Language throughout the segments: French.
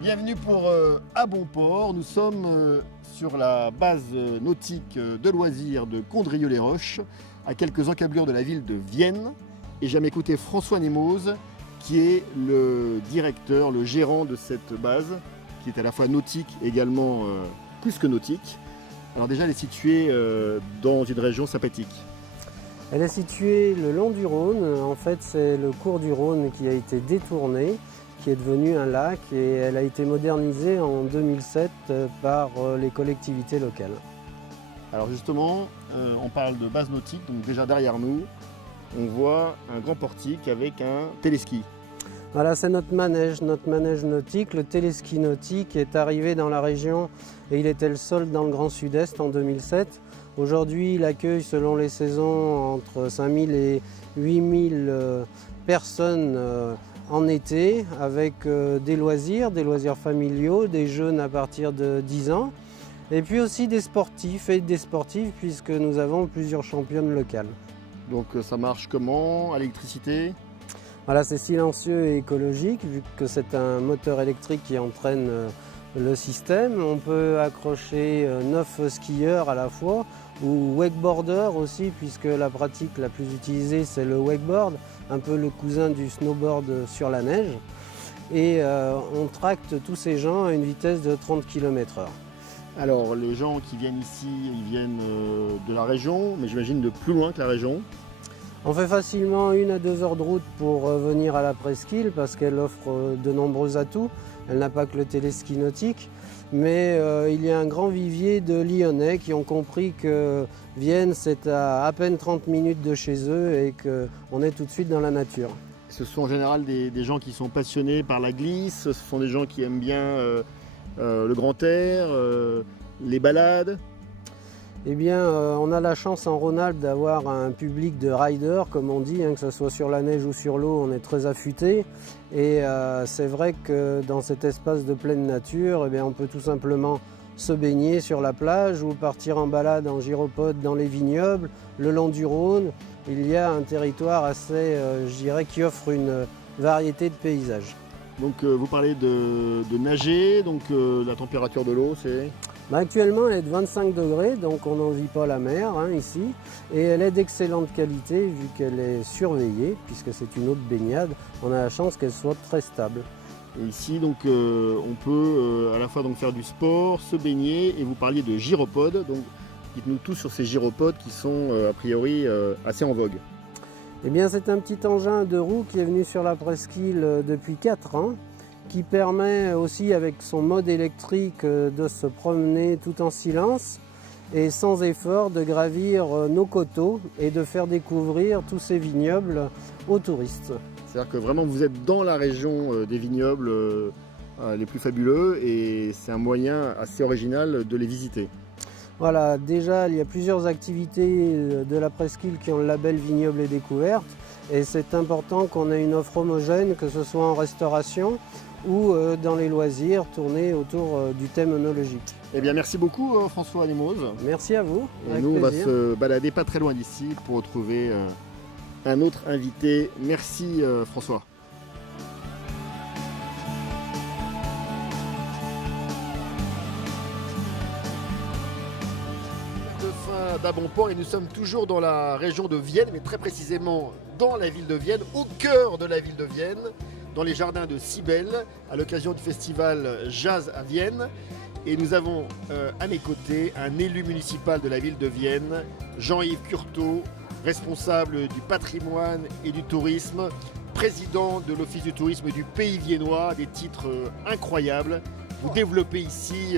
Bienvenue pour À Bon Port. Nous sommes sur la base nautique de loisirs de Condrieu-les-Roches, à quelques encablures de la ville de Vienne. Et j'ai à m'écouter François Nemoz, qui est le directeur, le gérant de cette base, qui est à la fois nautique et également plus que nautique. Alors déjà, elle est située dans une région sympathique. Elle est située le long du Rhône. En fait, c'est le cours du Rhône qui a été détourné, qui est devenu un lac, et elle a été modernisée en 2007 par les collectivités locales. Alors justement, on parle de base nautique, donc déjà derrière nous, on voit un grand portique avec un téléski. Voilà, c'est notre manège nautique. Le téléski nautique est arrivé dans la région et il était le seul dans le Grand Sud-Est en 2007. Aujourd'hui, il accueille selon les saisons entre 5000 et 8000 personnes en été, avec des loisirs familiaux, des jeunes à partir de 10 ans, et puis aussi des sportifs puisque nous avons plusieurs championnes locales. Donc ça marche comment? À l'électricité? Voilà, c'est silencieux et écologique vu que c'est un moteur électrique qui entraîne le système. On peut accrocher 9 skieurs à la fois, ou wakeboarders aussi, puisque la pratique la plus utilisée c'est le wakeboard, un peu le cousin du snowboard sur la neige. Et on tracte tous ces gens à une vitesse de 30 km/h. Alors les gens qui viennent ici, ils viennent de la région, mais j'imagine de plus loin que la région. On fait facilement 1 à 2 heures de route pour venir à la presqu'île parce qu'elle offre de nombreux atouts. Elle n'a pas que le téléski nautique, mais il y a un grand vivier de Lyonnais qui ont compris que Vienne c'est à peine 30 minutes de chez eux et qu'on est tout de suite dans la nature. Ce sont en général des gens qui sont passionnés par la glisse, ce sont des gens qui aiment bien le grand air, les balades. Eh bien, on a la chance en Rhône-Alpes d'avoir un public de riders, comme on dit, que ce soit sur la neige ou sur l'eau, on est très affûté. Et c'est vrai que dans cet espace de pleine nature, eh bien, on peut tout simplement se baigner sur la plage ou partir en balade en gyropode dans les vignobles, le long du Rhône. Il y a un territoire assez, je dirais, qui offre une variété de paysages. Donc vous parlez de nager, donc la température de l'eau c'est... Actuellement, elle est de 25 degrés, donc on n'en vit pas la mer ici. Et elle est d'excellente qualité vu qu'elle est surveillée, puisque c'est une eau de baignade. On a la chance qu'elle soit très stable. Et ici, donc, on peut à la fois donc, faire du sport, se baigner, et vous parliez de gyropodes. Donc, dites-nous tout sur ces gyropodes qui sont a priori assez en vogue. Eh bien, c'est un petit engin de roue qui est venu sur la presqu'île depuis 4 ans. Qui permet aussi avec son mode électrique de se promener tout en silence et sans effort de gravir nos coteaux et de faire découvrir tous ces vignobles aux touristes. C'est-à-dire que vraiment vous êtes dans la région des vignobles les plus fabuleux et c'est un moyen assez original de les visiter. Voilà, déjà il y a plusieurs activités de la presqu'île qui ont le label Vignoble et Découverte et c'est important qu'on ait une offre homogène, que ce soit en restauration ou dans les loisirs tournés autour du thème œnologique. Eh bien merci beaucoup François Nemoz. Merci à vous. Et nous plaisir. On va se balader pas très loin d'ici pour retrouver un autre invité. Merci François. De fin d'À Bon Port et nous sommes toujours dans la région de Vienne, mais très précisément dans la ville de Vienne, au cœur de la ville de Vienne, dans les jardins de Cybèle, à l'occasion du festival Jazz à Vienne. Et nous avons à mes côtés un élu municipal de la ville de Vienne, Jean-Yves Curteau, responsable du patrimoine et du tourisme, président de l'Office du tourisme du Pays viennois, des titres incroyables. Vous développez ici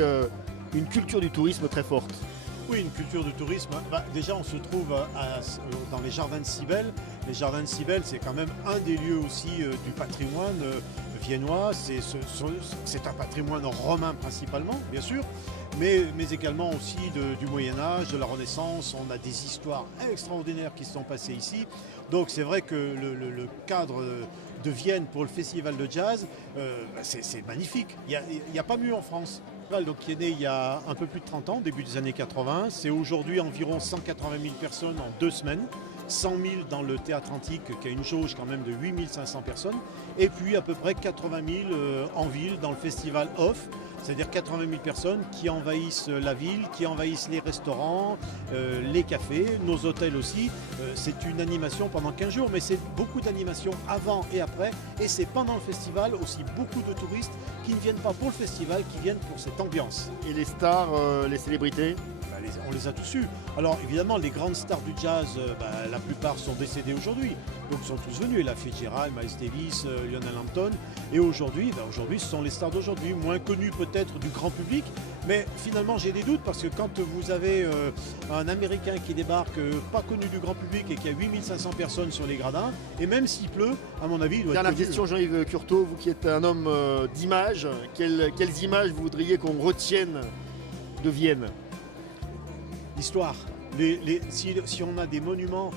une culture du tourisme très forte. Oui, une culture de tourisme. Déjà, on se trouve dans les jardins de Cybèle. Les jardins de Cybèle, c'est quand même un des lieux aussi du patrimoine viennois. C'est un patrimoine romain principalement, bien sûr, mais également aussi du Moyen-Âge, de la Renaissance. On a des histoires extraordinaires qui se sont passées ici. Donc c'est vrai que le cadre de Vienne pour le festival de jazz, c'est magnifique. Il n'y a pas mieux en France. Donc, qui est né il y a un peu plus de 30 ans, début des années 80. C'est aujourd'hui environ 180 000 personnes en 2 semaines. 100 000 dans le Théâtre Antique, qui a une jauge quand même de 8 500 personnes. Et puis à peu près 80 000 en ville dans le festival Off. C'est-à-dire 80 000 personnes qui envahissent la ville, qui envahissent les restaurants, les cafés, nos hôtels aussi. C'est une animation pendant 15 jours, mais c'est beaucoup d'animations avant et après. Et c'est pendant le festival aussi beaucoup de touristes qui ne viennent pas pour le festival, qui viennent pour cette ambiance. Et les stars, les célébrités? On les a tous eus. Alors évidemment, les grandes stars du jazz, la plupart sont décédées aujourd'hui. Donc ils sont tous venus. Ella Fitzgerald, Miles Davis, Lionel Hampton. Et aujourd'hui, ce sont les stars d'aujourd'hui, moins connues peut-être du grand public. Mais finalement, j'ai des doutes parce que quand vous avez un Américain qui débarque, pas connu du grand public et qui a 8500 personnes sur les gradins, et même s'il pleut, à mon avis, il doit être Dernière connu. question, Jean-Yves Curteau, vous qui êtes un homme d'image, quelles images vous voudriez qu'on retienne de Vienne? L'histoire. Si on a des monuments,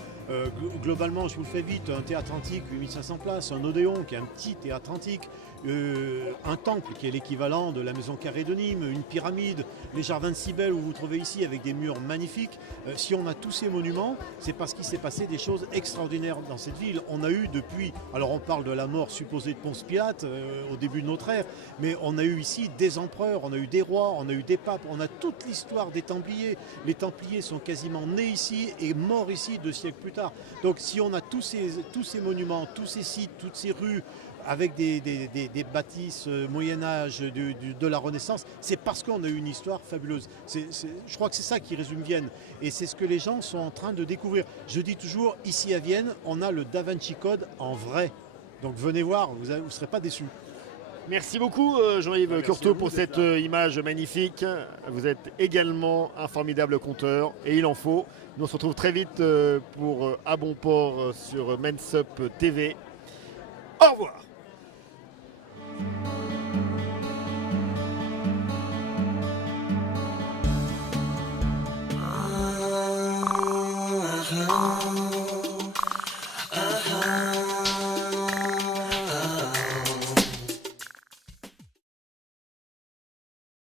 globalement, je vous le fais vite, un théâtre antique, 8500 places, un Odéon qui est un petit théâtre antique, un temple qui est l'équivalent de la maison carrée de Nîmes, une pyramide, les jardins de Cybèle où vous trouvez ici avec des murs magnifiques. Si on a tous ces monuments, c'est parce qu'il s'est passé des choses extraordinaires dans cette ville. On a eu depuis, alors on parle de la mort supposée de Ponce Pilate au début de notre ère, mais on a eu ici des empereurs, on a eu des rois, on a eu des papes, on a toute l'histoire des Templiers. Les Templiers sont quasiment nés ici et morts ici 2 siècles plus tard. Donc si on a tous ces monuments, tous ces sites, toutes ces rues, avec des bâtisses Moyen-Âge de la Renaissance, c'est parce qu'on a eu une histoire fabuleuse. Je crois que c'est ça qui résume Vienne. Et c'est ce que les gens sont en train de découvrir. Je dis toujours, ici à Vienne, on a le Da Vinci Code en vrai. Donc venez voir, vous ne serez pas déçus. Merci beaucoup Jean-Yves Curteau pour cette image magnifique. Vous êtes également un formidable conteur et il en faut. Nous on se retrouve très vite pour À Bon Port sur Men's Up TV. Au revoir. Ah, ah, ah.